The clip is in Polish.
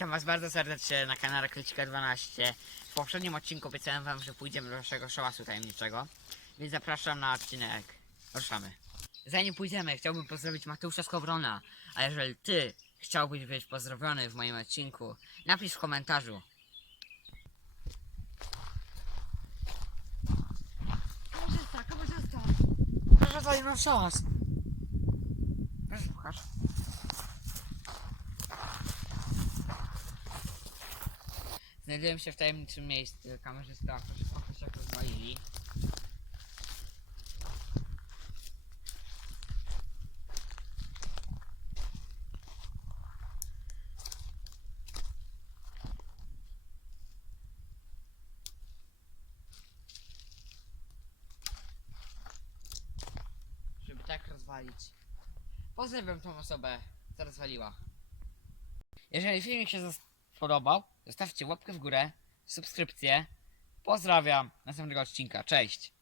was bardzo serdecznie na kanale Krycika 12. W poprzednim odcinku obiecałem wam, że pójdziemy do naszego szałasu tajemniczego. Więc zapraszam na odcinek. Ruszamy. Zanim pójdziemy, chciałbym pozdrowić Mateusza Skowrona. A jeżeli ty chciałbyś być pozdrowiony w moim odcinku, napisz w komentarzu. Kamerzysta, kamerzysta. Proszę daj nam szałas. Proszę pokaż. Znajdujemy się w tajemniczym miejscu. Kamerzysta, pokaż jak rozwalili. Żeby tak rozwalić. Pozdrawiam tą osobę, co rozwaliła. Jeżeli filmik się zas- spodobał, zostawcie łapkę w górę, subskrypcję. Pozdrawiam, następnego odcinka. Cześć!